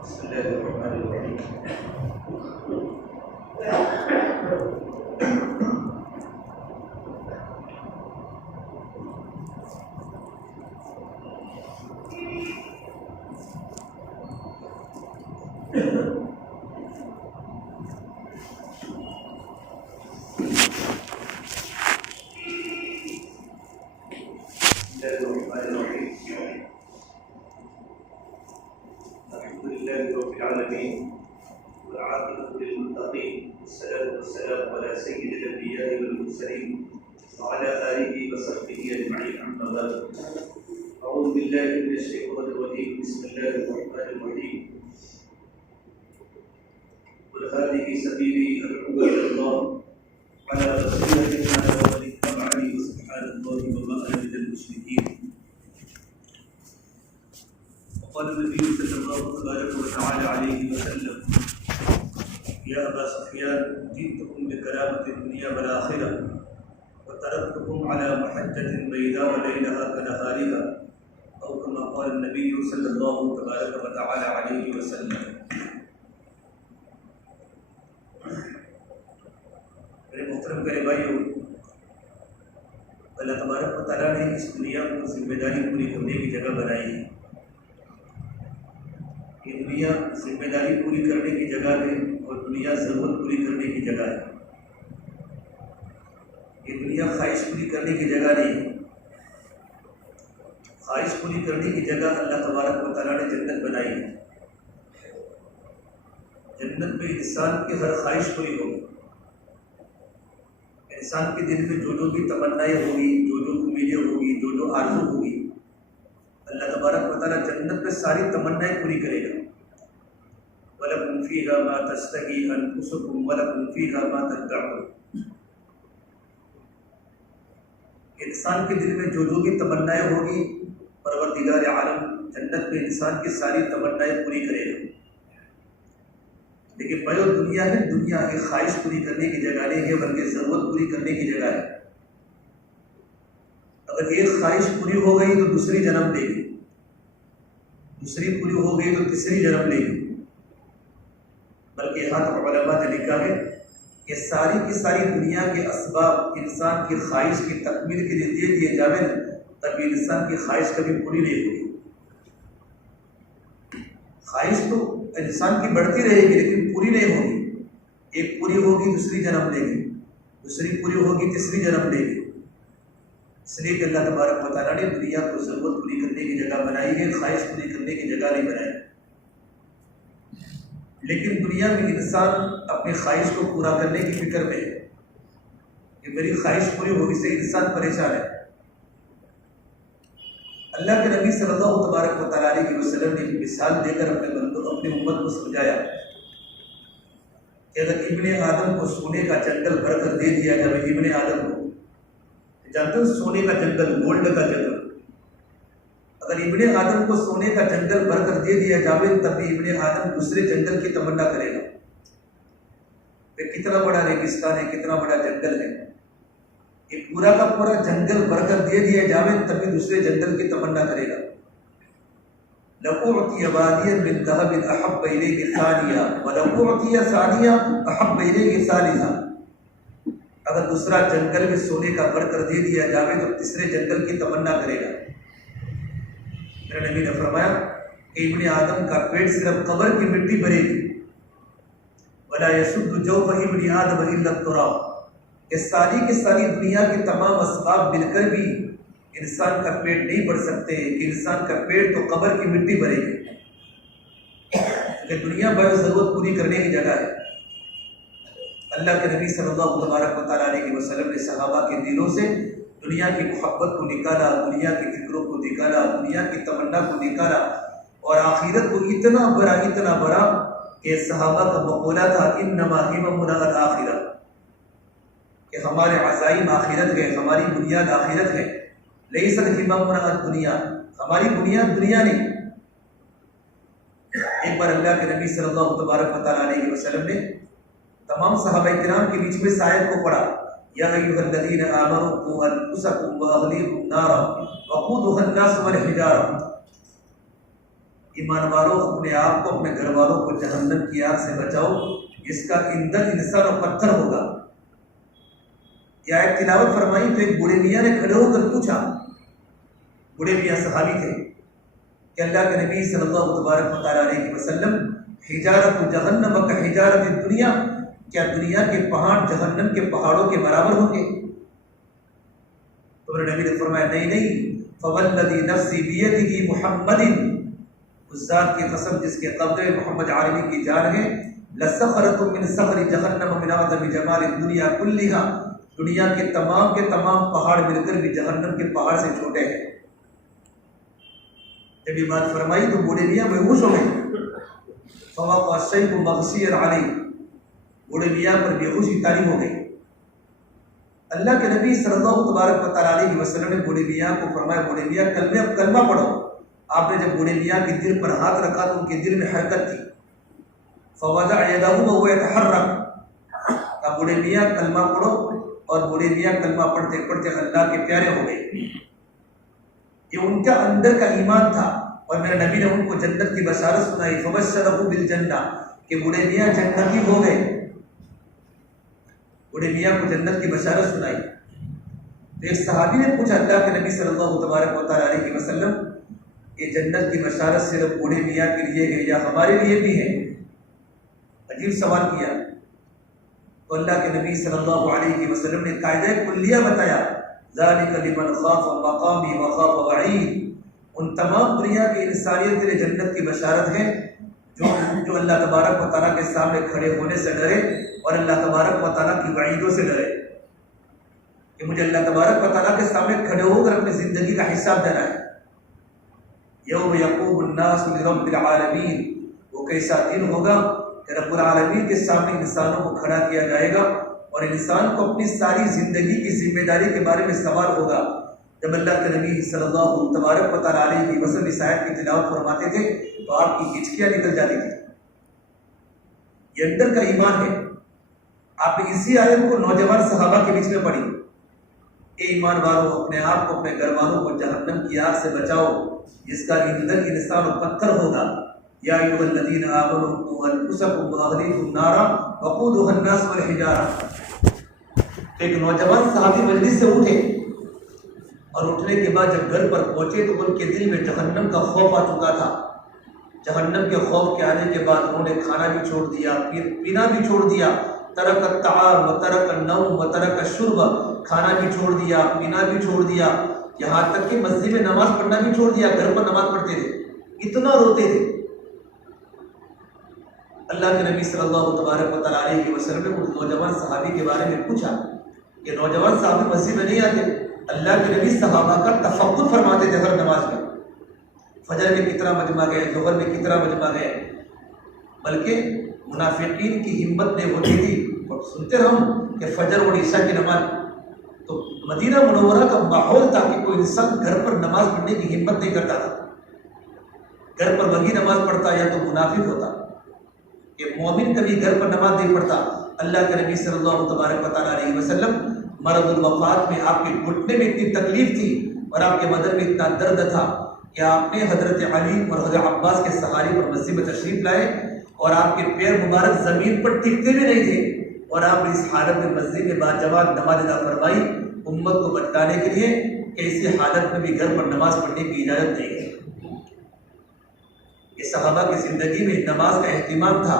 بسم الله الرحمن الرحيم. الحمد لله رب العالمين والعاقبة للمتقين والصلاة والسلام على سيد الأنبياء والمرسلين وعلى آله وصحبه أجمعين أما بعد. أعوذ بالله من الشيطان الرجيم. بسم الله الرحمن الرحيم. قل هذه سبيلي أدعو إلى الله على بصيرة أنا ومن اتبعني وسبحان الله وما أنا من المشركين. وقال النبي صلى الله تبارك وتعالى عليه وسلم: يا أبا سفيان جئتكم بكرامة الدنيا والآخرة وتركتكم على محجة بيضاء ليلها كنهارها، أو كما قال النبي صلى الله تبارك وتعالى عليه وسلم. میرے محترم پیارے بھائیوں، اللہ تبارک و تعالیٰ نے اس دنیا کو ذمہ داری پوری کرنے کی جگہ بنائی ہے. یہ دنیا ذمہ داری پوری کرنے کی جگہ ہے اور دنیا ضرورت پوری کرنے کی جگہ ہے. یہ دنیا خواہش پوری کرنے کی جگہ نہیں ہے. خواہش پوری کرنے کی جگہ اللہ تبارک و تعالیٰ نے جنت بنائی ہے. جنت میں انسان کی ہر خواہش پوری ہوگی. انسان کے دل میں جو بھی تمنائیں ہوگی، جو امیدیں ہوگی، جو آرزو ہوگی، اللہ تبارک و تعالیٰ جنت میں ساری تمنائیں پوری کرے گا. وَلَكُمْ فِيهَا مَا تَشْتَهِي أَنفُسُكُمْ وَلَكُمْ فِيهَا مَا تَدَّعُونَ. انسان کے دل میں جو بھی تمنائیں ہوگی، پروردگار عالم جنت میں انسان کی ساری تمنائیں پوری کرے گا. لیکن بھائیو، دنیا ہے، دنیا ایک خواہش پوری کرنے کی جگہ نہیں ہے، بلکہ ضرورت پوری کرنے کی جگہ ہے. اگر ایک خواہش پوری ہو گئی تو دوسری جنم لے گی، دوسری پوری ہو گئی تو تیسری جنم لے گی. بلکہ یہاں تک علماء نے لکھا ہے کہ ساری کی ساری دنیا کے اسباب انسان کی خواہش کی تکمیل کے لیے دے دیے جاویں تبھی انسان کی خواہش کبھی پوری نہیں ہوگی. خواہش تو انسان کی بڑھتی رہے گی لیکن پوری نہیں ہوگی. ایک پوری ہوگی دوسری جنم لے گی، دوسری پوری ہوگی تیسری جنم لے گی. اس لیے کہ اللہ تبارک و تعالیٰ نے دنیا کو ضرورت پوری کرنے کی جگہ بنائی ہے، خواہش پوری کرنے کی جگہ نہیں بنائی. لیکن دنیا میں انسان اپنی خواہش کو پورا کرنے کی فکر میں ہے کہ میری خواہش پوری ہوگی سے انسان پریشان ہے. اللہ کے نبی صلی اللہ تبارک و تعالیٰ علیہ وسلم نے مثال دے کر اپنے امت کو سمجھایا کہ اگر ابن آدم کو سونے کا جنگل بھر کر دے دیا جائے، ابن آدم کو جانتے ہو سونے کا جنگل، گولڈ کا جنگل، اگر ابن آدم کو سونے کا جنگل بھر کر دے دیا جائے تب بھی ابن آدم دوسرے جنگل کی تمنا کرے گا. کہ کتنا بڑا ریگستان ہے، کتنا بڑا جنگل ہے، یہ پورا کا پورا جنگل بھر کر دے دیا جائے تبھی دوسرے جنگل کی تمنا کرے گا. لَأُعْطِيَ وَادِيًا مِّن ذَهَبٍ أَحَبَّ إِلَيْهِ ثَانِيًا وَلَأُعْطِيَ ثَانِيًا أَحَبَّ إِلَيْهِ ثَالِثًا. اگر دوسرا جنگل بھی سونے کا بھر کر دے دیا جائے تو تیسرے جنگل کی تمنا کرے گا. میرے نبی نے فرمایا کہ ابن آدم کا پیٹ صرف قبر کی مٹی بھرے گی. وَلَا يَسُدُّ جَوْفَ ابن آدم إِلَّا التُّرَابُ. کہ ساری کی ساری دنیا کے تمام اسباب مل کر بھی انسان کا پیٹ نہیں بھر سکتے کہ انسان کا پیٹ تو قبر کی مٹی بھرے گی. کہ دنیا بڑی ضرورت پوری کرنے کی جگہ ہے. اللہ کے نبی صلی اللہ تبارک و تعالیٰ علیہ وسلم نے صحابہ کے دلوں سے دنیا کی محبت کو نکالا، دنیا کی فکروں کو نکالا، دنیا کی تمنا کو نکالا اور آخرت کو اتنا بڑا کہ صحابہ کا مقولہ تھا انما ہممنا الآخرہ، کہ ہمارے عزائم آخرت ہے، ہماری بنیاد آخرت ہے. لیست ہممنا الدنیا، ہماری بنیاد دنیا نہیں. ایک بار اللہ کے نبی صلی اللہ تبارک و تعالیٰ علیہ وسلم نے تمام صحابہ کرام کے بیچ میں اس آیت کو پڑھا: یا ایھا الذین آمنوا قوا انفسکم واہلیکم نارا وقودھا الناس والحجارہ. ایمان والوں اپنے آپ کو اپنے گھر والوں کو جہنم کی آگ سے بچاؤ، اس کا ایندھن انسان اور پتھر ہوگا۔ یہ آیت تلاوت فرمائی تو ایک بوڑھے میاں نے کھڑے ہو کر پوچھا، بوڑھے میاں صحابی تھے، کہ اللہ کے نبی صلی اللہ تبارک و تعالیٰ علیہ وسلم حجارت جہنم کا حجارت دنیا، کیا دنیا کے پہاڑ جہنم کے پہاڑوں کے برابر ہوں گے؟ تو میرے نبی نے فرمایا نہیں نہیں، فوالذی نفسی بیدہ محمد، اس ذات کی قسم جس کے قبضے محمد عربی کی جان ہے، لصخرۃ من صخر جہنم من اعظم جمال الدنیا کلھا، دنیا کے تمام پہاڑ مل کر بھی جہنم کے پہاڑ سے چھوٹے ہیں۔ جب یہ بات فرمائی تو بوڑھے میاں مایوس ہو گئے، فوقع الشیخ مغشیا علیہ، بوڑھے میاں پر بےہوشی طاری ہو گئی۔ اللہ کے نبی صلی اللہ تبارک و تعالیٰ علیہ وسلم نے بوڑھے میاں کو فرمایا، بوڑھے میاں کلمہ پڑھو۔ آپ نے جب بوڑھے میاں کے دل پر ہاتھ رکھا تو ان کے دل میں حرکت تھی، فوضع یدہ وهو يتحرك، اب بوڑھے میاں کلمہ پڑھو، اور بوڑھے میاں کلمہ پڑھتے پڑھتے اللہ کے پیارے ہو گئے۔ یہ ان کا اندر کا ایمان تھا، اور میرے نبی نے ان کو جنت کی بشارت سنائی، فبشرہ بالجنہ، کہ بوڑھے میاں جنتی ہو گئے۔ بوڑھے میاں کو جنت کی بشارت سنائی تو ایک صحابی نے پوچھا اللہ کے نبی صلی اللہ تبارک و تعالیٰ علیہ وسلم، یہ جنت کی بشارت صرف بوڑھے میاں کے لیے ہے یا ہمارے لیے بھی ہے؟ عجیب سوال کیا تو اللہ کے نبی صلی اللہ علیہ وسلم نے قاعدہ کلیہ بتایا، ذالک لمن خاف مقامی وخاف وعید، ان تمام دنیا کی انسانیت کے لیے جنت کی بشارت ہے جو اللہ تبارک و تعالیٰ کے سامنے کھڑے ہونے سے ڈرے اور اللہ تبارک و تعالیٰ کی وعیدوں سے ڈرے، کہ مجھے اللہ تبارک و تعالیٰ کے سامنے کھڑے ہو کر اپنی زندگی کا حساب دینا ہے۔ یوم یقوم الناس لرب العالمین، وہ کیسا دن ہوگا کہ رب العالمین کے سامنے انسانوں کو کھڑا کیا جائے گا اور انسان کو اپنی ساری زندگی کی ذمہ داری کے بارے میں سوال ہوگا۔ جب اللہ کے نبی صلی اللہ تبارک و تعالیٰ علیہ وسلم اس آیت کی تلاوت فرماتے تھے تو آپ کی ہچکیاں نکل جاتی تھی۔ یہ اندر کا ایمان ہے۔ آپ نے اسی آیت کو نوجوان صحابہ کے بیچ میں پڑھی، اے ایمان والوں اپنے آپ کو اپنے گھر والوں کو جہنم کی آگ سے بچاؤ، جس کا ایندھن انسان و پتھر ہوگا۔ یا ایھا الذین آمنوا قوا انفسکم واہلیکم نارا وقودھا الناس والحجارہ۔ ایک نوجوان صحابی مجلس سے اٹھے اور اٹھنے کے بعد جب گھر پر پہنچے تو ان کے دل میں جہنم کا خوف آ چکا تھا۔ جہنم کے خوف کے آنے کے بعد انہوں نے کھانا بھی چھوڑ دیا، پینا بھی چھوڑ دیا، ترک الطعام و ترک النوم و ترک الشرب، کھانا بھی چھوڑ دیا، پینا بھی چھوڑ دیا، یہاں تک کہ مسجد میں نماز پڑھنا بھی چھوڑ دیا، گھر پر نماز پڑھتے تھے، اتنا روتے تھے۔ اللہ کے نبی صلی اللہ تبارک و تعالیٰ علیہ وسلم نے اس نوجوان صحابی کے بارے میں پوچھا کہ نوجوان صحابی مسجد میں نہیں آتے؟ اللہ کے نبی صحابہ کا تفقد فرماتے تھے ہر نماز میں، فجر میں کتنا مجمع گئے، ظہر میں کتنا مجمع گئے، بلکہ منافقین کی ہمت نہیں ہوتی تھی، اور سنتے ہم کہ فجر اور عشاء کی نماز، تو مدینہ منورہ کا ماحول تھا کہ کوئی انسان گھر پر نماز پڑھنے کی ہمت نہیں کرتا تھا۔ گھر پر وہی نماز پڑھتا یا تو منافق ہوتا، کہ مومن کبھی گھر پر نماز نہیں پڑھتا۔ اللہ کے نبی صلی اللہ تبارک و تعالیٰ علیہ وسلم مرض الوفات میں آپ کے گھٹنے میں اتنی تکلیف تھی اور آپ کے بدن میں اتنا درد تھا کہ آپ نے حضرت علی اور حضرت عباس کے سہارے پر مسجد میں تشریف لائے، اور آپ کے پیر مبارک زمین پر ٹکتے بھی نہیں تھے، اور آپ نے اس حالت میں مسجد میں باجواب نماز ادا فرمائی امت کو بتلانے کے لیے کہ اسی حالت میں بھی گھر پر نماز پڑھنے کی اجازت نہیں ہے۔ یہ صحابہ کی زندگی میں نماز کا اہتمام تھا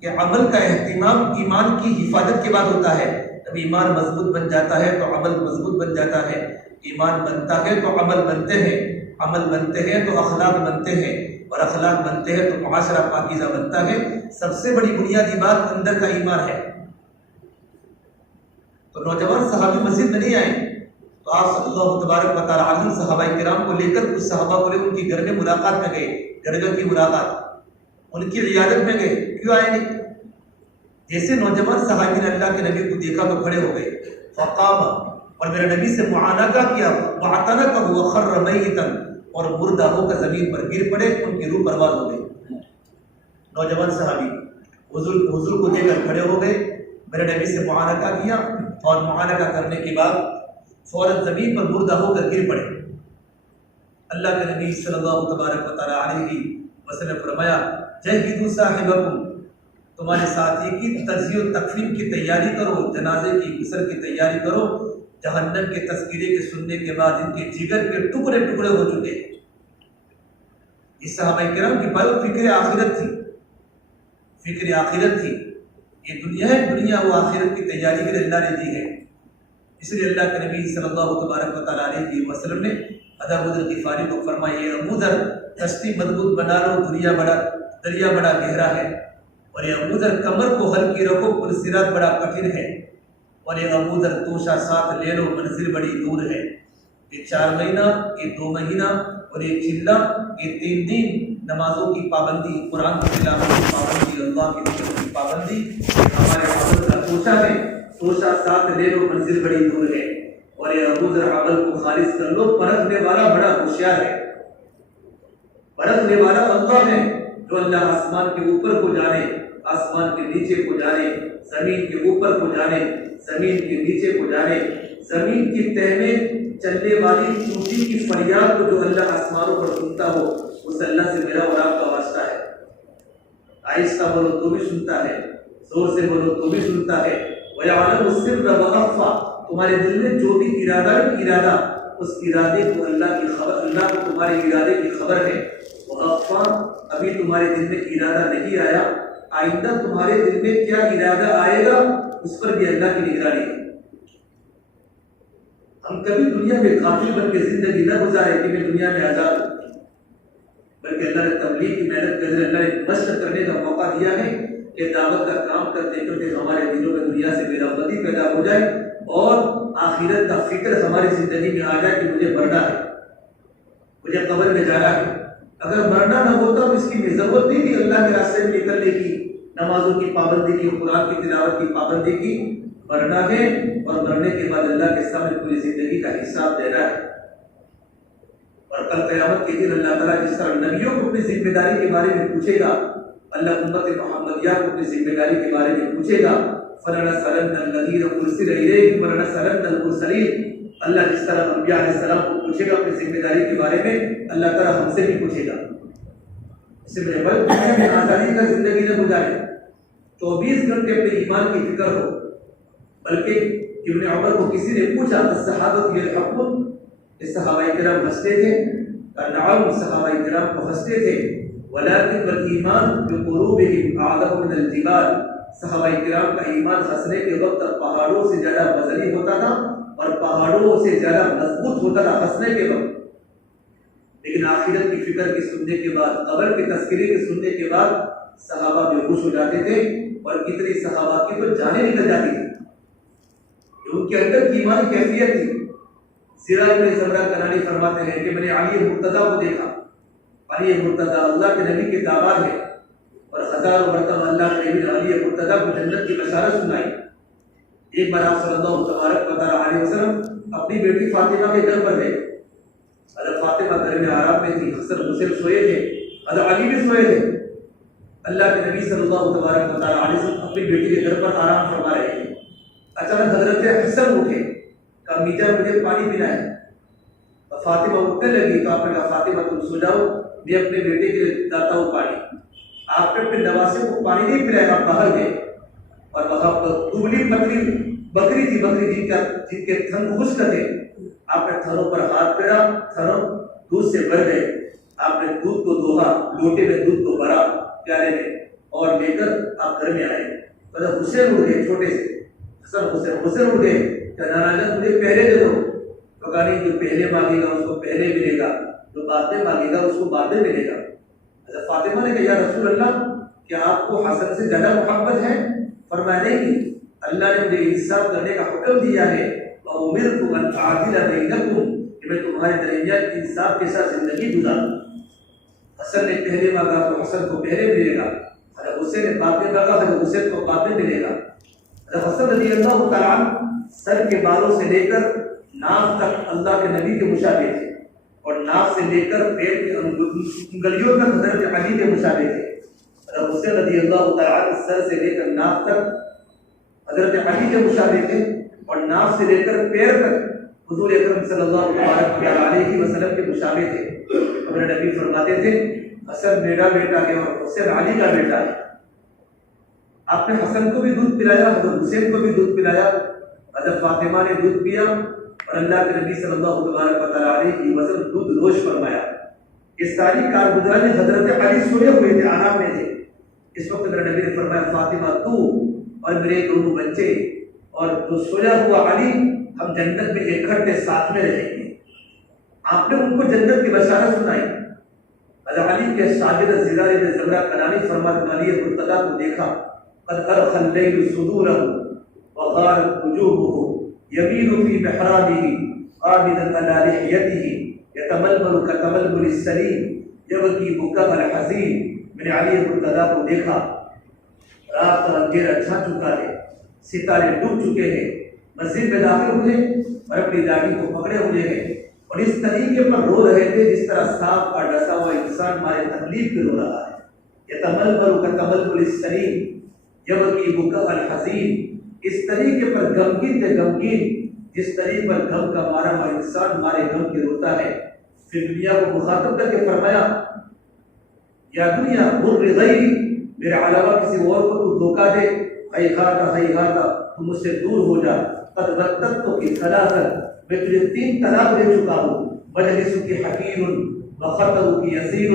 کہ عمل کا اہتمام ایمان کی حفاظت کے بعد ہوتا ہے۔ جب ایمان مضبوط بن جاتا ہے تو عمل مضبوط بن جاتا ہے، ایمان بنتا ہے تو عمل بنتے ہیں، عمل بنتے ہیں تو اخلاق بنتے ہیں، اور اخلاق بنتے ہیں تو معاشرہ پاکیزہ بنتا ہے۔ سب سے بڑی بنیادی بات اندر کا ایمان ہے۔ تو نوجوان صحابی مسجد میں نہیں آئے تو آپ صلی اللہ تبارک و تعالیٰ عنہ صحابہ کرام کو لے کر کچھ صحابہ کو لے ان کی گھر میں ملاقات میں گئے، گھر گھر کی ملاقات، ان کی عیادت میں گئے، کیوں آئے نہیں؟ جیسے نوجوان صحابی نے اللہ کے نبی کو دیکھا تو کھڑے ہو گئے، فقام، اور میرے نبی سے معانقہ کیا، وَاعْتَنَقَهُ وَخَرَّ مَيِّتًا، اور مردہ ہو کر زمین پر گر پڑے، ان کی روح پرواز ہو گئی۔ نوجوان صحابی حضور کو دیکھ کر کھڑے ہو گئے، میرے نبی سے معانقہ کیا، اور معانقہ کرنے کے بعد فوراً زمین پر مردہ ہو کر گر پڑے۔ اللہ کے نبی صلی اللہ تبارک و تعالیٰ علیہ بس نے فرمایا جہدوا صاحبکم، تمہارے ساتھی کی تجزیہ و تکفین کی تیاری کرو، جنازے کی غسل کی تیاری کرو، جہنم کے تذکرے کے سننے کے بعد ان کے جگر کے ٹکڑے ٹکڑے ہو چکے۔ اس صحابہ کرام کی بل فکر آخرت تھی، فکر آخرت تھی۔ یہ دنیا ہے، دنیا وہ آخرت کی تیاری کے لیے اللہ نے دی ہے۔ اس لیے اللہ کے نبی صلی اللہ تبارک و تعالیٰ علیہ وسلم نے ابو ذر غفاری کو فرمایا، یہ ابو ذر کشتی مضبوط بنا لو، دریا بڑا گہرا ہے، اور یہ ابو ذر کمر کو ہلکی رکھو، پل صراط بڑا کٹھن ہے، اور یہ ابو ذر توشہ ساتھ لے لو، منزل بڑی دور ہے۔ یہ 4 مہینہ، یہ 2 مہینہ اور یہ چلہ، یہ 3 دن نمازوں کی پابندی، قرآن کی تلاوت کی پابندی، اللہ کی ذکر کی پابندی ہمارے عمل کا توشہ ہے۔ توشہ ساتھ لے لو، منزل بڑی دور ہے، اور یہ ابو ذر عمل کو خالص کر لو۔ پرکھنے والا بڑا ہوشیار ہے، پرکھنے والا اللہ ہے، جو اللہ آسمان کے اوپر کو جانے، آسمان کے نیچے کو جانے، زمین کے اوپر کو جانے، زمین کے نیچے کو جانے، زمین کی تہ میں چلنے والی چونٹی کی فریاد کو جو اللہ آسمانوں پر سنتا ہو، اس اللہ سے میرا اور آپ کا واسطہ ہے۔ آہستہ بولو تو بھی سنتا ہے، زور سے بولو تو بھی سنتا ہے۔ وَيَعْلَمُ السِّرَّ وَأَخْفَى، تمہارے دل میں جو بھی ارادہ اس ارادے کو اللہ کی خبر، اللہ کو تمہارے ارادے کی خبر ہے۔ وَأَخْفَى، ابھی تمہارے دل میں ارادہ نہیں آیا، آئندہ تمہارے دل میں کیا ارادہ آئے گا اس پر بھی اللہ کی نگرانی ہے۔ ہم کبھی دنیا میں غافل بن کے زندگی نہ گزارے کہ میں دنیا میں آزاد ہوں، بلکہ اللہ نے تبلیغ کی محنت کرنے، اللہ نے مشق کرنے کا موقع دیا ہے کہ دعوت کا کام کرتے کرتے ہمارے دلوں میں دنیا سے بے رغبتی پیدا ہو جائے اور آخرت کا فکر ہماری زندگی میں آ جائے کہ مجھے مرنا ہے، مجھے قبر میں جانا ہے۔ اگر مرنا نہ ہوتا تو اس کی ضرورت نہیں تھی اللہ کے راستے میں نکلنے کی، نمازوں کی پابندی کی، قرآن کی تلاوت کی پابندی کی۔ مرنا ہے اور مرنے کے بعد اللہ کے سامنے پوری زندگی کا حساب دینا ہے، اور کل قیامت کے دن اللہ تعالیٰ جس طرح نبیوں کو اپنی ذمہ داری کے بارے میں پوچھے گا، اللہ امت محمدیہ کو اپنی ذمہ داری کے بارے میں پوچھے گا۔ فَلَنَسْأَلَنَّ الَّذِينَ أُرْسِلَ إِلَيْهِمْ وَلَنَسْأَلَنَّ الْمُرْسَلِينَ، اللہ جس طرح انبیاء علیہ السلام کو پوچھے گا اپنی ذمہ داری کے بارے میں، اللہ تعالیٰ ہم سے بھی پوچھے گا۔ اس سے بڑے دنیا میں آزادی کا زندگی نہ گزارے، 24 گھنٹے اپنے ایمان کی فکر ہو۔ بلکہ ابن عمر کو کسی نے پوچھا، الصحابۃ یضحکون، اس صحابہ کرام ہنستے تھے، نعم صحابہ کرام کو ہنستے تھے، ولكن والایمان بقلوبهم اعظم من الجبال، صحابہ کرام کا ایمان ہنسنے کے وقت پہاڑوں سے زیادہ وزنی ہوتا تھا اور پہاڑوں سے زیادہ مضبوط ہوتا تھا ہنسنے کے وقت۔ لیکن آخرت کی فکر کے سننے کے بعد، قبر کے تذکرے کے سننے کے بعد صحابہ بے ہوش ہو جاتے تھے، اور کتنی صحابہ کی تو جانیں نکل جاتی تھی، ان کے اندر کی ایمانی کیفیت تھی۔ سیرہ ابن زمرہ کنانی فرماتے ہیں کہ میں نے علی مرتضی کو دیکھا، علی مرتضی اللہ کے نبی کے داماد ہے، اور ہزاروں مرتبہ اللہ کے نبی نے علی مرتضی کو جنت کی بشارت سنائی۔ ایک بار آپ صلی اللہ تبارک و تعالیٰ علیہ وسلم اپنی بیٹی فاطمہ کے گھر پر گئے، حضرت فاطمہ گھر میں آرام میں تھی، حسن حسین سوئے تھے، حضرت علی بھی سوئے تھے۔ اللہ کے نبی صلی اللہ تبارک و تعالیٰ علیہ وسلم اپنی بیٹی کے گھر پر آرام فرما رہے تھے۔ اچانک حضرت حسن اٹھے، کہا میجا مجھے پانی پینا ہے۔ فاطمہ اٹھنے لگی تو آپ نے کہا فاطمہ تم سو جاؤ، میں اپنے بیٹے کے لیے لاتا ہوں پانی۔ آپ نے اپنے نواسے کو پانی نہیں پلایا، آپ باہر گئے، اور وہاں پر دبلی بکری تھی، جن کے تھن خشک تھے، آپ نے تھنوں پر ہاتھ پھیرا، تھنوں دودھ سے بھر گئے۔ آپ نے دودھ کو دوہا، لوٹے میں دودھ کو بھرا پیالے میں، اور لے کر آپ گھر میں آئے۔ مطلب حسین اٹھ گئے، چھوٹے سے حسین اٹھ گئے کہ نانا جان مجھے پہلے دے دو۔ تو کہا نہیں، جو پہلے مانگے گا اس کو پہلے ملے گا، جو بعد میں مانگے گا اس کو بعد میں ملے گا۔ حضرت فاطمہ نے کہا یا رسول اللہ کیا آپ کو حسن سے زیادہ محبت ہے؟ فرمایا نہیں، اللہ نے مجھے انصاف کرنے کا حکم دیا ہے، وَأُمِرْتُ أَنْ أَعْدِلَ بَيْنَكُمْ، کہ میں تمہارے درمیان انصاف کے ساتھ زندگی گزاروں۔ حسن نے پہلے مانگا تو حسن کو پہلے ملے گا، حضرت حسین نے بعد میں مانگا حضرت حسین کو بعد میں ملے گا۔ حضرت حسن رضی اللہ تعالیٰ سر کے بالوں سے لے کر ناف تک اللہ کے نبی کے مشابہ تھے، اور ناف سے لے کر پیر کے انگلیوں تک حضرت علی کے مشابہ تھے۔ حضرت حسین رضی اللہ تعالیٰ سر سے لے کر ناف تک حضرت علی کے مشابہ تھے، اور ناف سے لے کر پیر تک حضور اکرم صلی اللہ علیہ وسلم کے مشابہ تھے۔ ہمارے نبی فرماتے تھے حسن میرا بیٹا ہے اور حسین علی کا بیٹا ہے. آپ نے حسن کو بھی دودھ پلایا، حضرت حسین کو بھی دودھ پلایا، حضرت فاطمہ نے دودھ پیا اور اللہ کے نبی صلی اللہ علیہ کی وزن دودھ نوش فرمایا. یہ ساری کارگزاری حضرت علی سوئے ہوئے تھے، آرام میں تھے. اس وقت میرے نبی نے فرمایا فاطمہ تو اور میرے دونوں بچے اور جو سویا ہوا علی، ہم جنت میں اکٹھے ساتھ میں رہیں گے. آپ نے ان کو جنت کی بشارت سنائی. حضرت علی کے شاگرد زرار بن زمرہ کنانی فرماتے علی مرتضیٰ کو دیکھا قد ارخى الليل صدوره وغارت وجوهه يمين في محرابه قابضا على لحيته يتململ كتململ السليم يبكي بكاء الحزين. میں نے علی مرتضیٰ کو دیکھا، رات کا اندھیرا چھا چکا ہے، ستارے ڈوب چکے ہیں، مسجد میں داخل ہوئے اور اپنی داڑھی کو پکڑے ہوئے ہیں اور اس طریقے پر رو رہے تھے جس طرح سانپ کا ڈسا ہوا انسان ہمارے تکلیف پہ رو رہا ہے. یتململ کتململ السلیم یبکی بکاء الحزین. اس طریقے پر غمگین سے غمگین جس طریقے پر غم کا مارا ہوا انسان ہمارے غم کے روتا ہے. پھر دنیا کو مخاطب کر کے فرمایا یا دنیا غر غیری، میرے علاوہ کسی اور کو تو دھوکہ دے، ہیہاتا تو مجھ سے دور ہو جا. قد رتبتک ثلاثا، میں تجھے 3 طلاق دے چکا ہوں. مجلسک حقیر وخطرک یسیر،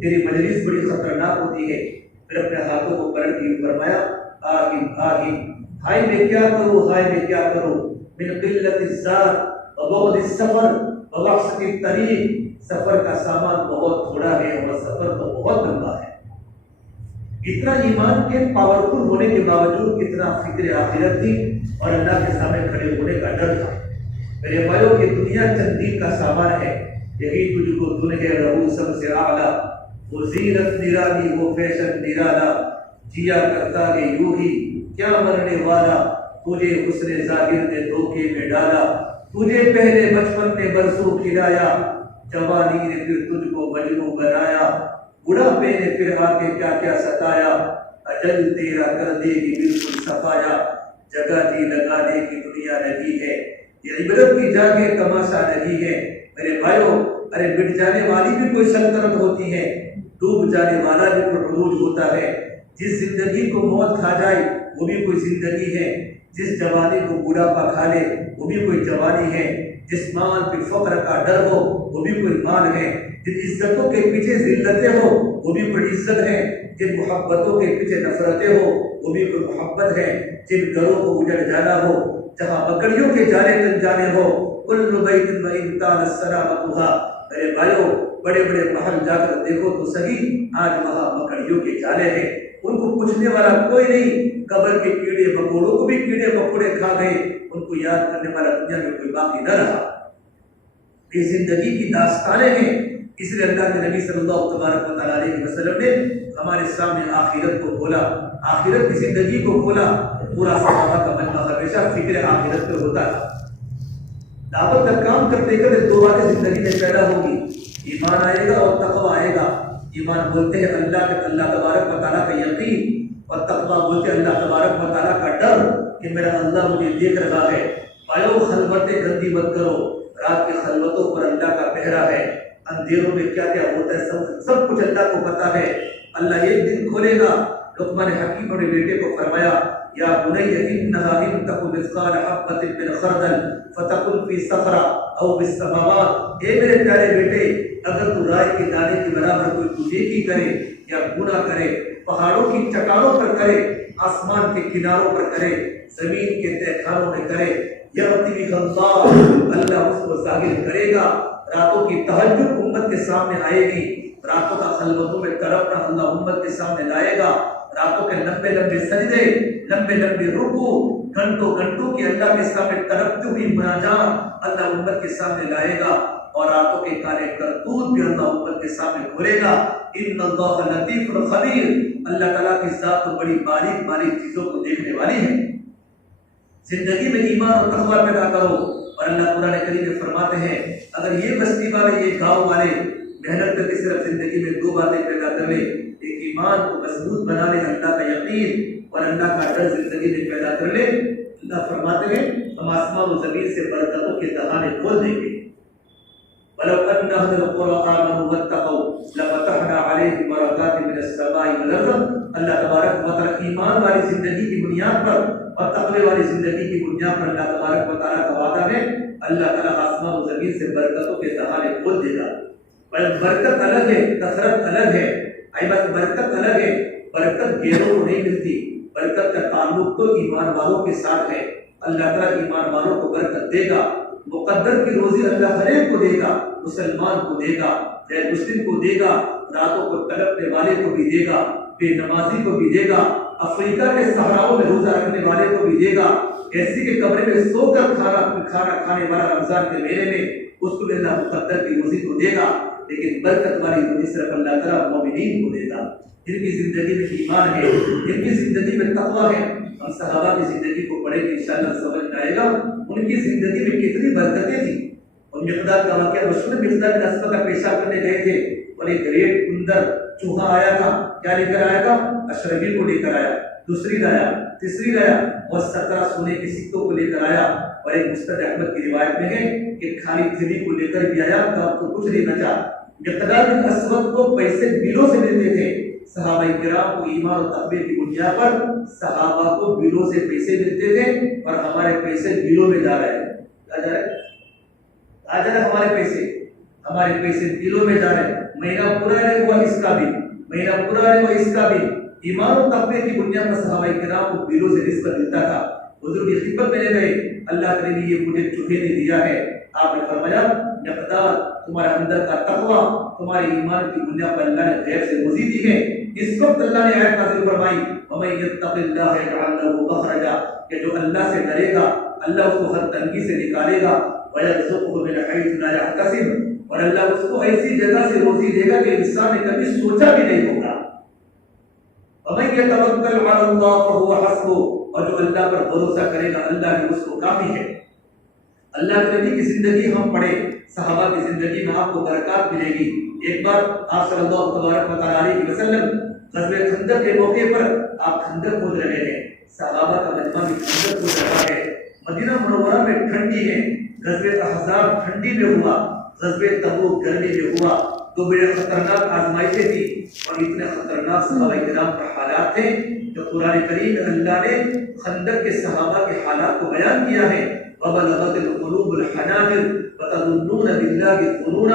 تیری مجلس بڑی خطرناک ہوتی ہے. پھر اپنے ہاتھوں کو پلٹ کے فرمایا آہی ہائے میں کیا کروں، ہائے میں کیا کروں. من قلت الزاد وبعد السفر ووحشت الطریق، سفر کا سامان بہت تھوڑا ہے اور سفر تو بہت لمبا ہے. اتنا ایمان کے پاورفل ہونے کے باوجود اتنا فکر آخرت تھی اور اللہ کے سامنے کھڑے ہونے کا ڈر تھا. میرے بھائیوں کی دنیا چند دن کا سامان ہے، یہی تجھ کو دنیا رہو سب سے اعلیٰ. وہ زینت نرالی وہ فیشن نرالا، جیا کرتا ہے یوں ہی کیا مرنے والا. تجھے حسن ظاہر نے دھوکے میں ڈالا، تجھے پہلے بچپن میں برسوں کھلایا، جوانی نے پھر تجھ کو مجنوں بنایا، بڑھاپے نے پھر آ کے کیا کیا ستایا. اجل تیرا کر دے گی بالکل صفایا، جگہ جی لگا دے گی دنیا لگی ہے. یہ عبرت کی جگہ تماشا لگی ہے. میرے بھائیوں ارے مٹ جانے والی بھی کوئی سلطنت ہوتی ہے، ڈوب جانے والا بھی کوئی عروج ہوتا ہے. جس زندگی کو موت کھا جائے وہ بھی کوئی زندگی ہے، جس جوانی کو بڑھاپا کھا لے وہ بھی کوئی جوانی ہے، جس مال پہ فقر کا ڈر ہو وہ بھی کوئی مال ہے، جن عزتوں کے پیچھے ذلتیں ہو وہ بھی کوئی عزت ہے، جن محبتوں کے پیچھے نفرتیں ہو وہ بھی کوئی محبت ہے، جن گھروں کو اجڑ جانا ہو جہاں بکریوں کے جانے تن جانے ہو. کل بیت وان طالت سلامتها. میرے بھائیوں بڑے بڑے محل جا کر دیکھو تو صحیح، آج وہاں بکریوں کے جالے ہیں، ان کو پوچھنے والا کوئی نہیں. قبر کے کیڑے مکوڑوں کو بھی کیڑے مکوڑے کھا گئے، ان کو یاد کرنے والا دنیا میں کوئی باقی نہ رہا. یہ زندگی کی داستانیں ہیں. اس لیے اللہ کے نبی صلی اللہ علیہ وسلم نے ہمارے سامنے آخرت کو کھولا، آخرت کی زندگی کو کھولا. پورا صحابہ کا مجمع ہمیشہ فکر آخرت پہ ہوتا تھا. دعوت کا کام کرتے کرتے 2 باتیں زندگی میں پیدا ہوگی، ایمان آئے گا اور تقویٰ آئے گا. ایمان بولتے ہیں اللہ تبارک و تعالیٰ کا یقین، اور تقویٰ بولتے ہیں اللہ تبارک و تعالیٰ کا ڈر کہ میرا اللہ مجھے دیکھ رہا ہے. بھائیو خلوتیں گندی مت کرو، رات کی خلوتوں پر اللہ کا پہرا ہے. اندھیروں میں کیا کیا ہوتا ہے سب کچھ اللہ کو پتا ہے. اللہ ایک دن کھولے گا. لقمان حکیم اپنے بیٹے کو فرمایا یا بنی انها ان تک مثقال حبۃ من خردل فتکن فی صخرہ او فی السماوات. اے میرے پیارے بیٹے اگر تو رائے کے دانے کے برابر کوئی نیکی کرے یا گناہ کرے، پہاڑوں کی چٹانوں پر کرے، آسمان کے کناروں پر کرے، زمین کے تہہ خانوں میں کرے، یأتی بہ اللہ اس کو ظاہر کرے گا. راتوں کی تہجد امت کے سامنے آئے گی، راتوں کا خلوتوں میں تڑپنا اللہ امت کے سامنے لائے گا. راتوں کے لمبے لمبے سجدے، لمبے لمبے رکوع، گھنٹوں گھنٹوں کی اللہ کے سامنے تڑپتی ہوئی مناجات اللہ امت کے سامنے لائے گا. اور راتوں کے کالے کرتوت بھی اللہ امت کے سامنے کھولے گا. ان اللہ لطیف خبیر، اللہ تعالیٰ کی ذات تو بڑی باریک باریک چیزوں کو دیکھنے والی ہے. زندگی میں ایمان اور تقویٰ پیدا کرو. اور اللہ قرآن کریم میں فرماتے ہیں اگر یہ بستی والے یہ گاؤں والے محنت کر کے صرف زندگی میں 2 باتیں پیدا کر لیں، ایک ایمان کو مضبوط بنا لیں، اللہ کا یقین اور اللہ کا ڈر زندگی میں پیدا کر لیں، اللہ فرماتے ہیں ہم آسمان و زمین سے برکتوں کے دہانے کھول دیں گے. ولو ان اهل القرى امنوا واتقوا لفتحنا عليهم برکات من السماء والارض. اللہ تبارک و تعالی ایمان والی زندگی کی بنیاد پر اور تقوی والی زندگی کی بنیاد پر اللہ تبارک و تعالی کا وعدہ ہے اللہ تعالی آسمان و زمین سے برکتوں کے دہانے کھول دے گا. برکت الگ ہے، کثرت الگ ہے. بس برکت الگ ہے، برکت غیروں کو نہیں ملتی. برکت کا تعلق تو ایمان والوں کے ساتھ ہے. اللہ تعالیٰ ایمان والوں کو برکت دے گا. مقدر کی روزی اللہ ہر ایک کو دے گا. مسلمان کو دے گا، غیر مسلم کو دے گا، راتوں کو تڑپنے والے کو بھی دے گا، بے نمازی کو بھی دے گا، افریقہ کے صحراؤں میں روزہ رکھنے والے کو بھی دے گا، ایسی کے کمرے میں سو کر کھانا کھانے والا رمضان کے مہینے میں اس کو بھی اللہ مقدر کی روزی کو دے گا. لیکن برکت والی روزی صرف اللہ تعالیٰ مومنین کو دے گا جن کی زندگی میں ایمان ہے، جن کی زندگی میں تقویٰ ہے. ہم صحابہ کی زندگی کو پڑھیں گے انشاءاللہ سمجھ میں آئے گا ان کی زندگی میں کتنی برکتیں تھیں. اور مقداد کا واقعہ مشہور. مقداد بن اسود کا پیشاب کرنے گئے تھے اور ایک ریٹ اندر چوہا آیا تھا. کیا لے کر آیا تھا؟ اشربی کو لے کر آیا، دوسری لایا، تیسری لایا اور 17 سونے کے سکوں کو لے کر آیا. اور ایک مستد احمد کی روایت میں ہے کہ خالی تھیلی کو لے کر بھی آیا تو کچھ نہیں بچا. مقداد بن اسود کو پیسے بلوں سے ملتے تھے. صحابہ کرام کو ایمان اور تقوی کی بنیاد پر صحابہ کو بلوں سے پیسے ملتے تھے اور ہمارے پیسے بلوں میں جا رہے ہیں. کیا جا رہے ہیں؟ آ جا رہے ہمارے پیسے بلوں میں جا رہے ہیں. مہینہ پورا نہیں ہوا اس کا بھی، مہینہ پورا نہیں ہوا اس کا بھی. ایمان اور تقوی کی بنیاد پر صحابہ کرام کو بلوں سے رزق ملتا تھا. حضور کی خدمت میں لے گئے، اللہ تعالی نے یہ مجھے چوہے نے دیا ہے. آپ نے فرمایا مقدار تمہارے اندر کا تقویٰ تمہارے ایمان کی بنیاد پر اللہ نے غیر سے روزی دی ہے. اس وقت اللہ نے آیت نازل فرمائی وَمَن يَتَّقِ اللَّهَ يَجْعَل لَّهُ مَخْرَجًا کہ جو اللہ سے ڈرے گا اللہ اس کو ہر تنگی سے نکالے گا. وَيَرْزُقْهُ مِنْ حَيْثُ لَا يَحْتَسِبُ اور اللہ اس کو ایسی جگہ سے روزی دے گا کہ انسان نے کبھی سوچا بھی نہیں ہوگا. وَمَن يَتَوَكَّلْ عَلَى اللَّهِ فَهُوَ حَسْبُهُ اور جو اللہ پر بھروسہ کرے گا اللہ بھی اس کو کافی ہے. اللہ کے نبی کی زندگی ہم پڑھے، صحابہ کی زندگی میں آپ کو برکات ملے گی. ایک بار آپ صلی اللہ علیہ وسلم غزوہ خندق کے موقع پر آپ خندق کھود رہے ہیں. صحابہ کا مجمع بھی خندق کھود رہا ہے. مدینہ منورہ میں ٹھنڈی ہے. غزوہ احزاب ٹھنڈی میں ہوا، غزوہ تبوک گرمی میں ہوا. تو بڑے خطرناک آزمائشیں تھی اور اتنے خطرناک صحابہ کرام کے حالات تھے جو قرآن کریم اللہ نے خندق کے صحابہ کے حالات کو بیان کیا ہے. وَبَلَغَتِ الْقُلُوبُ الْحَنَاجِرَ وَتَظُنُّونَ بِاللَّهِ الظُّنُونَ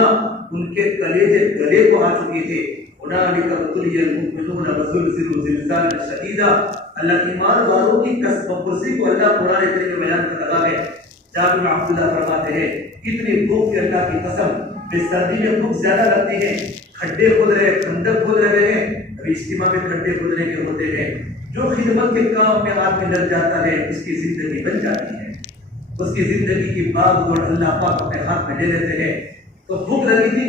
ان کے کلیجے گلے کو آ چکے تھے. هُنَالِكَ ابْتُلِيَ الْمُؤْمِنُونَ وَزُلْزِلُوا زِلْزَالًا شَدِيدًا. اللہ ایمان والوں کی کسب پرسی کو اللہ قرآن کریم میں بیان کر رہا ہے. جابر بن عبداللہ فرماتے ہیں کتنی بھوک کی اللہ کی قسم، بے سردی میں بھوک زیادہ لگتی ہے. کھڈے کھود رہے، خندق کھود رہے ہیں. ابھی اجتماع میں کھڈے کھودنے کے ہوتے ہیں. جو خدمت کے کام میں آدمی لگ جاتا ہے اس کی زندگی بن جاتی ہے، اس کی زندگی کی باغ گوڑ اللہ پاک اپنے ہاتھ میں لے لیتے ہیں. تو بھوک لگی تھی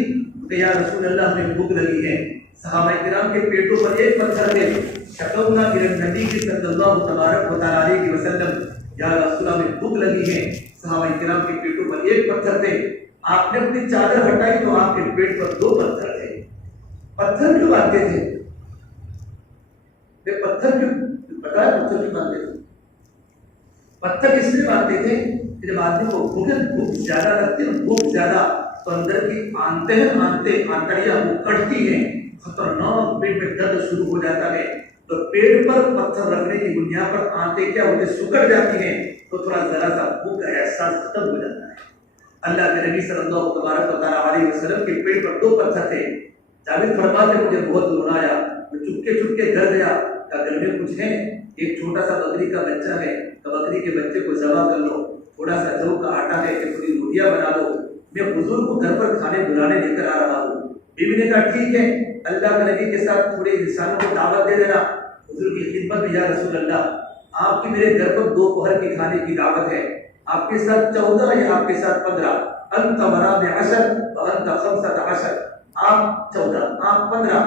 کہ یا رسول اللہ ہمیں بھوک لگی ہے. صحابہ کرام کے پیٹوں پر ایک پتھر تھے. شکونا الى النبی صلی اللہ تبارک و تعالی علیہ وسلم یا رسول اللہ ہمیں بھوک لگی ہے. صحابہ کرام کے پیٹوں پر ایک پتھر تھے. آپ نے اپنی چادر ہٹائی تو آپ کے پیٹ پر 2 پتھر تھے. پتھر کیوں باندھتے تھے؟ پتھر کیوں بتایا پتھر کیوں باندھتے تھے؟ پتھر اس لیے باندھتے تھے کہ جب آدمی کو بھوک زیادہ لگتی ہے، بھوک زیادہ تو اندر کی آنتڑیاں وہ کٹتی ہیں، خطرناک پیٹ میں درد شروع ہو جاتا ہے. تو پیٹ پر پتھر رکھنے کی بنیاد پر آنتیں کیا ہوتے سکڑ جاتی ہیں تو تھوڑا ذرا سا بھوک کا احساس ختم ہو جاتا ہے. اللہ کے نبی صلی اللہ تبارک علیہ وسلم کے پیٹ پر 2 پتھر تھے. جابر فرماتے مجھے بہت رونا آیا، میں چپکے گھر گیا. گھر میں کچھ ہے، ایک چھوٹا سا بکری کا بچہ ہے، تو بکری کے بچے کو ذبح کر لو. تھوڑا سا جو کا آٹا ہے کہ تھوڑی روٹیاں بنا دو، میں بزرگ کو گھر پر کھانے بلانے لے کر آ رہا ہوں. بیوی نے کہا ٹھیک ہے. اللہ کے نبی کے ساتھ تھوڑے انسانوں کو دعوت دے دینا. حضور کی خدمت میں یا رسول اللہ آپ کی میرے گھر پر 2 پہر کی کھانے کی دعوت ہے، آپ کے ساتھ 14 یا آپ کے ساتھ 15. انت مراد 10 وانت 15. آپ 14 آپ 15.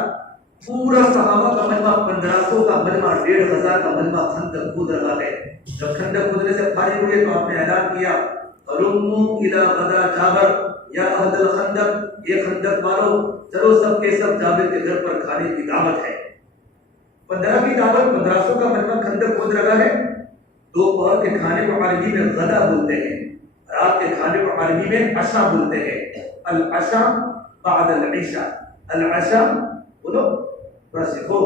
پورا صحابہ کا مجمع 1500 کا مجمع 1500 کا مجمع خندق کھود رہا ہے. جب خندق کھودنے سے فارغ ہوئے تو آپ نے اعلان کیا رمو الى غدا جابر یا اہل الخندق، یہ خندق والو چلو سب کے سب جابر کے گھر پر کھانے کی دعوت ہے. 15 کی دعوت، 1500 کا مجمع خندق کھود رہا ہے. 2 پہر کے کھانے کو عربی میں غدا بولتے ہیں، رات کے کھانے کو عربی میں عشاء بولتے ہیں. العشاء بعد العشاء. العشاء بولو تھوڑا سیکھو،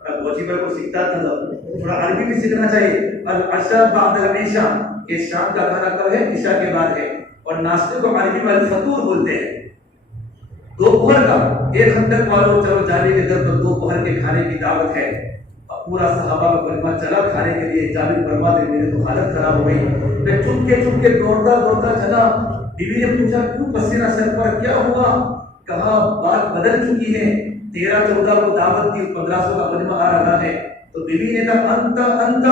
تھوڑا گوچی پر کو سیکھتا تھا، تھوڑا عربی بھی سیکھنا چاہیے. العشاء بعد العشاء، یہ شام کا کھانا کب ہے؟ عشاء کے بعد ہے. اور ناشتے کو عربی میں الفطور بولتے ہیں. دوپہر کا ایک خندق والوں چلو جابر کے گھر پر دوپہر کے کھانے کی دعوت ہے. اب پورا صحابہ کا کلمہ چلا کھانے کے لیے. جابر فرماتے میرے تو حالت خراب ہو گئی، میں چپ کے دوڑتا دوڑتا چلا. بیوی نے پوچھا کیوں پسینہ سر پر کیا ہوا؟ کہا بات بدل چکی ہے، 13-14 کو دعوت دی، 1500 کا کلمہ آ رہا ہے. تو بیوی نے کہا انت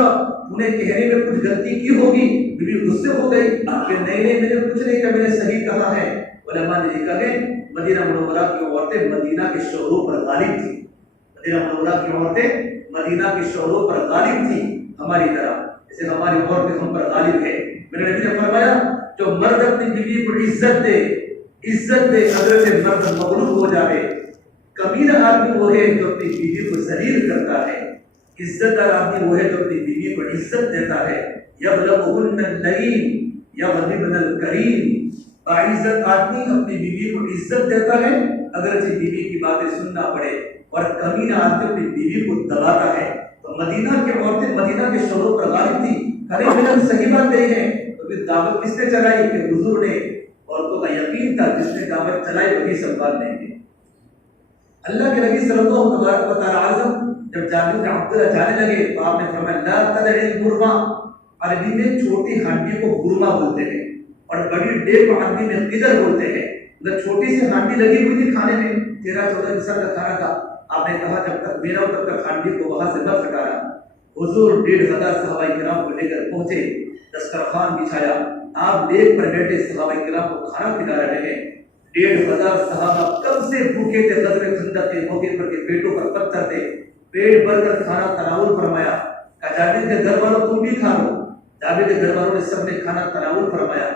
انہیں کہنے میں کچھ غلطی کی ہوگی. بیوی غصے ہو گئی کہ نہیں میں نے کچھ نہیں کہا، میں نے صحیح کہا ہے. علماء نے لکھا ہے مدینہ منورہ کی عورتیں مدینہ کے شوہروں پر غالب تھیں. مدینہ منورہ کی عورتیں مدینہ کے شوہروں پر غالب تھیں، ہماری طرح جیسے ہماری عورتیں ہم پر غالب ہے. میرے نبی نے فرمایا جو مرد اپنی بیوی کو عزت دے حضرت مرد مغلوب ہو جائے. کمینہ آدمی وہ ہے جو اپنی بیوی کو ذلیل کرتا ہے، عزت دار آدمی وہ ہے جو اپنی بیوی کو عزت دیتا ہے. یبلغن اللئیم یغلبن الکریم، باعزت آدمی اپنی بیوی کو عزت دیتا ہے اگرچہ بیوی کی باتیں سننا پڑے، اور کمینہ آدمی اپنی بیوی کو دباتا ہے. تو مدینہ کی عورتیں مدینہ کے شوہروں پر غالب تھی. ارے ملن صحیح بات نہیں ہے. تو پھر دعوت کس نے چلائی؟ کہ حضور نے. عورتوں کا یقین تھا جس نے دعوت چلائی وہی سنبھال لیں گے. اللہ کے نبی صلی اللہ تبارک و تعالی اعظم جب جابر بن عبداللہ جانے لگے تو آپ نے فرمایا لا تدع البرما، عربی میں چھوٹی ہانڈی کو برما بولتے ہیں اور بڑی ڈیگ کو عربی میں قدر بولتے ہیں. مطلب چھوٹی سی ہانڈی لگی ہوئی تھی کھانے میں، 13-14 انسان کا کھانا تھا. آپ نے کہا جب تک میرا ہو تب تک ہانڈی کو وہاں سے نہ ہٹانا. حضور 1,500 صحابہ کرام کو لے کر پہنچے، دسترخوان بچھایا، آپ دیکھ پر بیٹھے صحابہ کرام کو کھانا کھلا رہے ہیں. 1,500 صحابہ کب سے بھوکے تھے، غزوہ خندق کے موقع پر کے پیٹوں پر پتھر تھے. پیٹ بھر کر کھانا تناول فرمایا. جابر کے گھر والوں تم بھی کھا لو. جابر کے گھر والوں نے سب نے کھانا تناول فرمایا.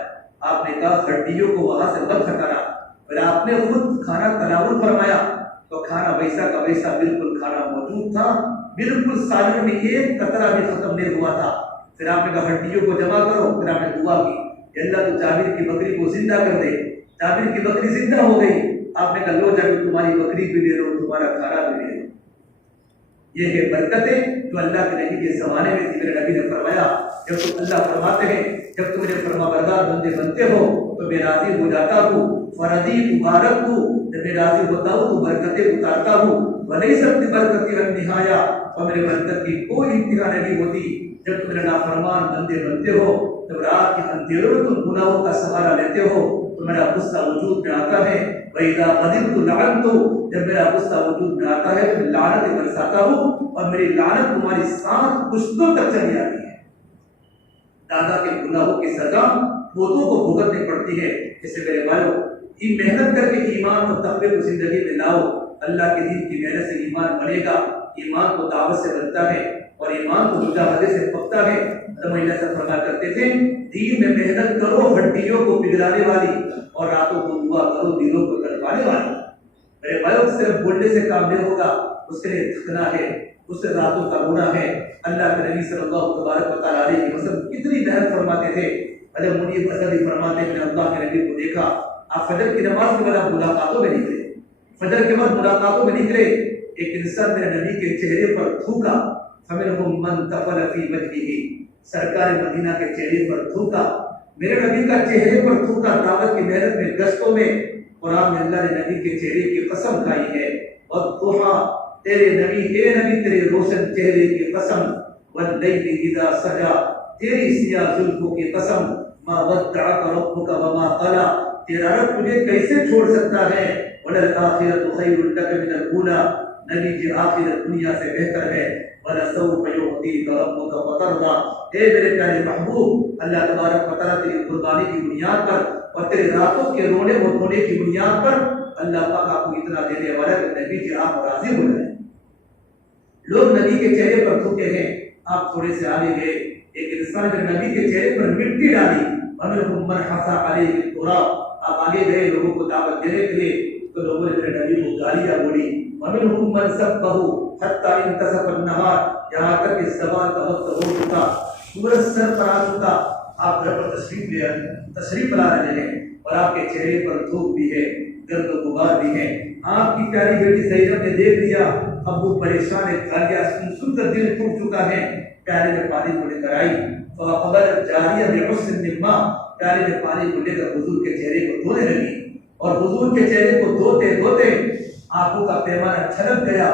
آپ نے کہا ہڈیوں کو وہاں سے مت ہٹانا. پھر آپ نے خود کھانا تناول فرمایا تو کھانا ویسا کا ویسا بالکل کھانا موجود تھا، بالکل سالن میں ایک قطرہ بھی ختم نہیں ہوا تھا. پھر آپ نے کہا ہڈیوں کو جمع کرو. پھر آپ نے دعا کی اللہ تو جابر کی بکری کو زندہ کر دے. جابر کی بکری زندہ ہو گئی. آپ نے کہا لو جابر تمہاری بکری بھی لے لو، تمہارا کھانا بھی لے لو. یہ ہے برکتیں جو اللہ کے نبی کے زمانے میں تھی. میرے نبی نے فرمایا جب تم اللہ فرماتے ہیں جب تم میرے فرما بردار بندے بنتے ہو تو میں راضی ہو جاتا ہوں، فرضی مبارک ہوں. جب میں راضی ہوتا ہوں تو برکتیں اتارتا ہوں. ولی سب کی برکتی النہایا، اور میرے برکت کی کوئی انتہا نہیں ہوتی. جب تم میرے نافرمان بندے بنتے ہو جب رات کے اندھیروں میں تم گناہوں کا سہارا لیتے ہو تو میرا غصہ وجود میں آتا ہے. وَإِذَا غَضِبْتُ لَعَنْتُ، جب میرا غصہ وجود میں آتا ہے تو میں لعنت برساتا ہوں اور میری لعنت تمہاری سانس پشتوں تک چلی آتی ہے. دادا کے گناہوں کی سزا پوتوں کو بھگتنی پڑتی ہے. اس سے میرے بھائیوں محنت کر کے ایمان اور تقوی کو زندگی میں لاؤ. اللہ کے دین کی محنت سے ایمان بنے گا. ایمان کو دعوت سے بنتا ہے اور ایمان کو مجاہدے سے پکتا ہے. اللہ سے فرمایا کرتے تھے دین میں محنت کرو ہڈیوں کو پگھلانے والی، اور راتوں کو دعا کرو دلوں کو تڑپانے والی. میرے بھائیوں صرف بولنے سے کام نہیں ہوگا، اس کے لیے تھکنا ہے، اس سے راتوں کا رونا ہے. اللہ کے نبی صلی اللہ تبارک و تعالیٰ علیہ وسلم کتنی محنت فرماتے تھے. اجب منیب اسدی فرماتے ہیں میں نے اللہ کے نبی کو دیکھا آپ فجر کی نماز کے بعد ملاقاتوں میں نکلے. فجر کے بعد ملاقاتوں میں نکلے، ایک انسان میرے نبی کے چہرے پر تھوکا. فمنہم من تفل فی وجہہ، سرکار مدینہ کے چہرے پر تھوکا. میرے نبی کا چہرے پر تھوکا. دعوت کی محنت میں گشتوں میں قرآن میں اللہ نے نبی کے چہرے کی قسم کھائی ہے. اور دوحا تیرے نبی، اے نبی تیرے روشن چہرے کی قسم. واللیل اذا سجا، تیری سیاہ زلفوں کی قسم. ما ودعک ربک وما قلی، تیرا رب تجھے کیسے چھوڑ سکتا ہے. وللآخرۃ خیر لک من الاولی، نبی جی آخرت دنیا سے بہتر ہے. وَلَسَوْفَ يُعْطِيكَ رَبُّكَ فَتَرْضَىٰ، اے میرے پیارے محبوب اللہ تبارک و تعالیٰ تیری قربانی کی بنیاد پر اور تیرے راتوں کے رونے اور دھونے کی بنیاد پر اللہ پاک آپ کو اتنا دینے والا کہ نبی جی آپ راضی ہو جائیں. لوگ نبی کے چہرے پر تھوکے ہیں، آپ تھوڑے سے آگے گئے. ایک انسان نے نبی کے چہرے پر مٹی ڈالی. وَمِنْهُمْ مَنْ حَصَىٰ عَلَيْهِ التُّرَابَ، آپ آگے گئے لوگوں کو دعوت دینے کے لیے تو لوگوں نے میرے نبی کو گالیاں بولی. وَمِنْهُمْ مَنْ سَبَّهُ حتیٰ انتصف النہار، یہاں تک کہ زوال کا وقت ہو چکا، سورج سر پر آ چکا. آپ گھر پر تشریف لا رہے ہیں. اور آپ کے چہرے پر دھوپ بھی ہے، گرد و غبار بھی ہے۔ آپ کی پیاری بیٹی زینب نے دیکھ لیا اب وہ پریشان ہے، کھالیا سن کر دل ٹوٹ چکا ہے، پیالے میں پانی کو لے کر آئی، فَأَخْبَرَتْ جَارِيَةٌ بِعُصْرٍ مِّن مَّاءٍ، پیالے میں پانی کو لے کر حضور کے چہرے کو دھونے لگی، اور حضور کے چہرے کو دھوتے دھوتے آنکھوں کا پیمانہ چھلک گیا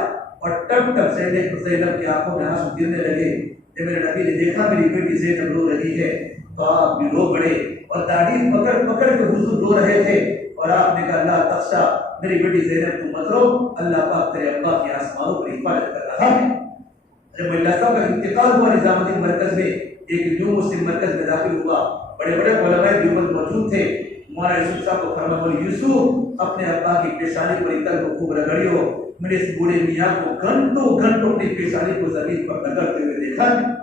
اور ٹپ ٹپ زینب کی آنکھوں میں آنسو گرنے لگے۔ جب میرے نبی نے دیکھا میری بیٹی زینب رو رہی ہے تو آپ بھی رو پڑے اور داڑھی پکڑ پکڑ کے حضور رو رہے تھے، اور آپ نے کہا اللہ تخشا، میری بیٹی زینب تم مت رو، اللہ پاک تیرے ابا کی آسمانوں پر حفاظت کر رہا ہے۔ جب اللہ صاحب کا انتقال ہوا نظام الدین مرکز میں، ایک نیو مسلم مرکز میں داخل ہوا، بڑے بڑے علماء دیوبند موجود تھے، مولانا یوسف صاحب کو فرما بولے یوسف اپنے ابا کی پیشانی پر اتر کو خوب رگڑیو۔ میں نے اس بوڑھے میاں کو گھنٹوں گھنٹوں اپنی پیشانی کو زمین پر رگڑتے ہوئے دیکھا ہے،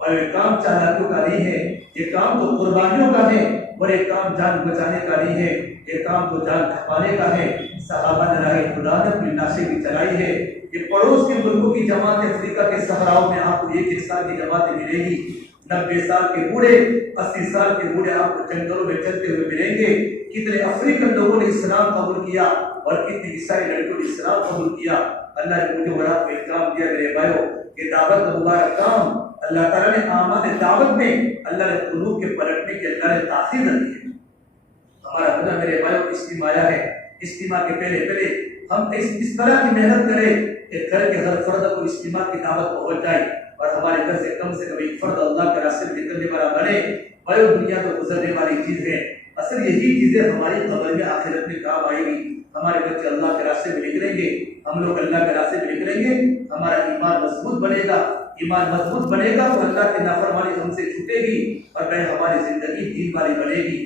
اور یہ کام چالاکیوں کا نہیں ہے، یہ کام تو قربانیوں کا ہے، اور یہ کام جان بچانے کا نہیں ہے، یہ کام تو جان کھپانے کا ہے۔ صحابہ نے راہ خدا نے اپنی لاشیں بھی چلائی ہے۔ یہ پڑوس کے ملکوں کی جماعت افریقہ کے صحراؤں میں آپ کو ایک سال کی جماعتیں ملے گی، 90 سال کے بوڑھے، 80 سال کے بوڑھے آپ کو جنگلوں میں چلتے ہوئے ملیں گے۔ کتنے افریقن لوگوں نے اسلام قبول کیا اور کتنے عیسائی لڑکوں نے اسلام قبول کیا۔ اللہ نے مجھے اور آپ کو ایک کام دیا میرے بھائیو، یہ دعوت کا مبارک کام اللہ تعالیٰ نے اعمال دعوت میں اللہ نے قلوب کے پلٹنے کی اللہ نے تاخیر رکھی ہے۔ ہمارا خدا میرے بھائیو اجتماع آیا ہے، اجتماع کے پہلے ہم اس طرح کی محنت کریں کہ گھر کے ہر فرد کو اجتماع کی دعوت پہنچ جائے، اور ہمارے گھر سے کم ایک فرد اللہ کے راستے میں نکلنے والا بنے۔ بھائیو دنیا تو گزرنے والی چیز ہے، اصل یہی چیزیں ہماری قبر میں آخرت میں کام آئے گی۔ ہمارے بچے اللہ کے راستے میں نکلیں گے، ہم لوگ اللہ کے راستے میں نکلیں گے، ہمارا ایمان مضبوط بنے گا، ایمان مضبوط بنے گا تو اللہ کی نافرمانی ہم سے چھوٹے گی، اور پھر ہماری زندگی دین والی بنے گی۔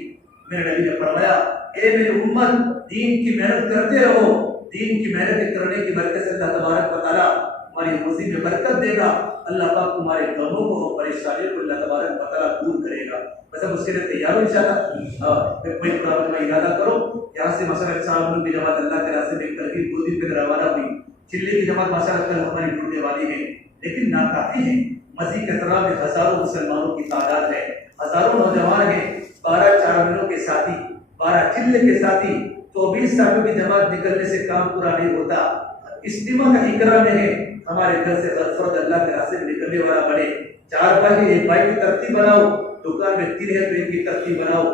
میرے نبی نے فرمایا اے میری امت، دین کی محنت کرتے رہو، دین کی محنت کرنے کی برکت سے اللہ تبارک و تعالیٰ تمہاری روزی میں برکت دے گا، اللہ پاک تمہارے غموں کو اور پریشانیوں کو اللہ تبارک و تعالیٰ دور کرے گا۔ بس اب اس کے لیے تیار ہو انشاءاللہ۔ کوئی پرابلم میں ارادہ کرو، یہاں سے مثلا 4 ملک کی جماعت اللہ کے راستے میں ایک ترغیب 2 دن پہ روانہ ہوئی، چلے کی جماعت ماشاءاللہ کل ہماری ٹوٹنے والی ہے، لیکن ناکافی ہے۔ مزید احترام میں ہزاروں مسلمانوں کی تعداد ہے، ہزاروں نوجوان ہیں، 12 چارمینوں کے ساتھی، 12 چلے کے ساتھی، 24 سالوں کی جماعت نکلنے سے کام پورا نہیں ہوتا۔ اجتماع کا اکرام میں ہے، ہمارے گھر سے ہر فرد اللہ کے راستے میں نکلنے والا بنے۔ 4 بھائی 1 بھائی کی ترتیب بناؤ، دکان میں 3 ہے تو 1 کی ترتیب بناؤ،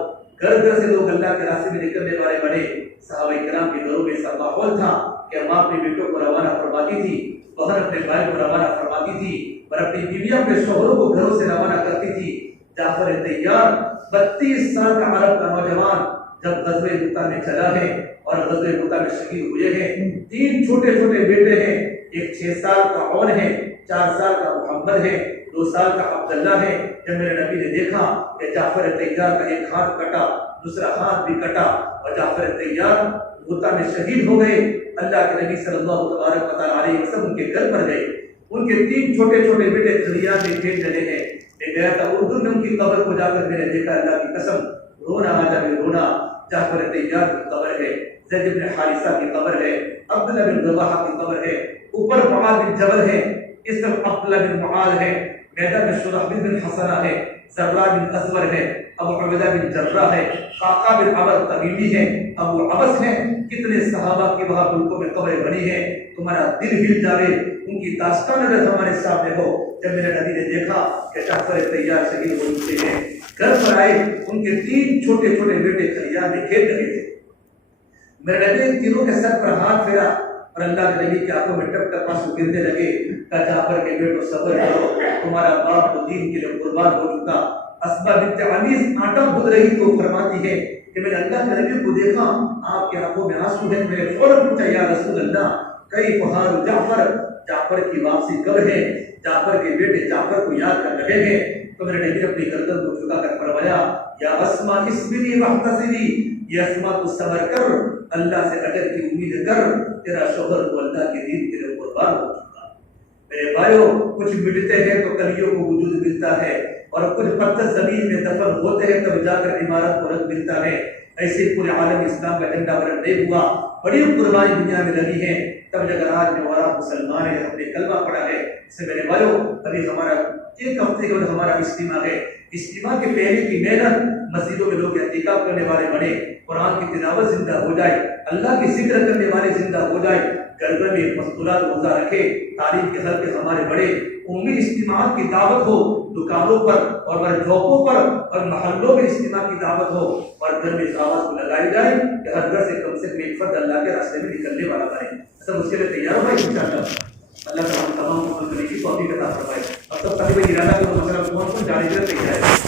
گھر گھر سے لوگ اللہ کے راستے میں نکلنے والے بنے۔ صحابہ کرام کے گھروں میں ایسا ماحول تھا کہ ماں اپنے بیٹوں کو روانہ فرماتی تھی، بہن اپنے بھائی کو روانہ فرماتی تھی، اور اپنی بیویاں اپنے شوہروں کو گھروں سے روانہ کرتی تھی۔ جعفر طیار 32 سال کا عرب کا نوجوان جب غزوہ مؤتہ میں چلا ہے اور غزوہ مؤتہ میں شہید ہوئے ہیں، 3 چھوٹے چھوٹے بیٹے ہیں، ایک 6 سال کا عون ہے، 4 سال کا محمد ہے، 2 سال کا عبداللہ ہے۔ جب میرے نبی نے دیکھا کہ جعفر طیار کا ایک ہاتھ کٹا، دوسرا ہاتھ بھی کٹا، اور جعفر طیار مؤتہ میں شہید ہو گئے، اللہ کے نبی صلی اللہ تبارک و تعالیٰ علیہ وسلم ان کے گھر پر گئے، ان کے 3 چھوٹے چھوٹے بیٹے دریا میں کھیل رہے ہیں۔ میں گیا تھا اردن میں ان کی قبر کو جا کر میں نے دیکھا، اللہ کی قسم رونا آ جا میں رونا۔ جعفر طیار کی قبر ہے، زید بن حارثہ کی قبر ہے، عبداللہ بن رواحہ کی قبر ہے، اوپر معاذ بن جبل ہے، اس طرف عبداللہ بن معاذ ہے، میدان میں شرحبیل بن حسنہ ہے، زرار بن ازور ہے، ابو عبیدہ بن جراح ہے، قعقاع بن عمرو تمیمی ہے، ابو عبس ہے۔ کتنے صحابہ کی وہاں ملکوں میں قبریں بنی ہیں، تمہارا دل ہل جاوے ان کی داستان اگر ہمارے سامنے ہو۔ جب میرے نبی نے دیکھا کہ جعفر طیار شہید ہو چکے ہیں، گھر پر آئے، ان کے 3 چھوٹے چھوٹے بیٹے دریا میں کھیل رہے تھے۔ میرے نبی نے تینوں کے سر پر ہاتھ پھیرا اور اللہ کے نبی کی آنکھوں میں ٹپ ٹپ آنسو گرنے لگے۔ کہا جعفر کے بیٹو صبر کرو، تمہارا باپ تو دین کے لیے قربان ہو چکا۔ اسماء بنت عمیس آٹا بھون رہی تو فرماتی ہے کہ میں نے اللہ کے نبی کو دیکھا، آپ کی آنکھوں میں آنسو ہیں، میں نے فوراً پوچھا یا رسول اللہ کیف حال جعفر، جعفر کی واپسی کب ہے؟ جعفر کے بیٹے جعفر کو یاد کر رہے ہیں۔ تو میرے نبی اپنی گردن کو جھکا کر فرمایا یا اسماء اصبری واحتسبی، یہ اسماء تو صبر کر، اللہ سے اجر کی امید کر، تیرا شوہر تو اللہ کے دین کے لیے قربان ہو چکا۔ میرے بھائیو کچھ مٹتے ہیں تو کلیوں کو وجود ملتا ہے، اور کچھ پتھر زمین میں دفن ہوتے ہیں تب جا کر عمارت کو رنگ ملتا ہے۔ ایسے پورے عالم اسلام کا جھنڈا بلند نہیں ہوا، بڑی قربانی دنیا میں لگی ہے، تب جا کر آج میں اور مسلمان ہیں، ہم نے کلمہ پڑھا ہے۔ اس سے میرے بھائیو ابھی ہمارا 1 ہفتے کے بعد ہمارا اجتماع ہے، اجتماع کے پہلے کی محنت مسجدوں میں لوگ اعتکاف کرنے والے بنے، قرآن کی تلاوت زندہ ہو جائے، اللہ کی ذکر کرنے والے زندہ ہو جائے، گھر گھر میں مشغولات روزہ رکھے، تعلیم کے حلقے ہمارے بڑے، عمومی اجتماعات کی دعوت ہو، دکانوں پر اور ورکشاپوں پر اور محلوں میں اجتماع کی دعوت ہو، اور گھر میں اس آواز کو لگائی جائے کہ ہر گھر سے کم ایک فرد اللہ کے راستے میں نکلنے والا بنے۔ سب اس کے لیے تیار ہو بھائی انشاءاللہ؟ اللہ تعالیٰ ہم تمام کو عمل کرنے کی توفیق عطا فرمائے۔ اب سب طالب ارادہ کرو، مثلا کون کون جانے کے لیے تیار ہے؟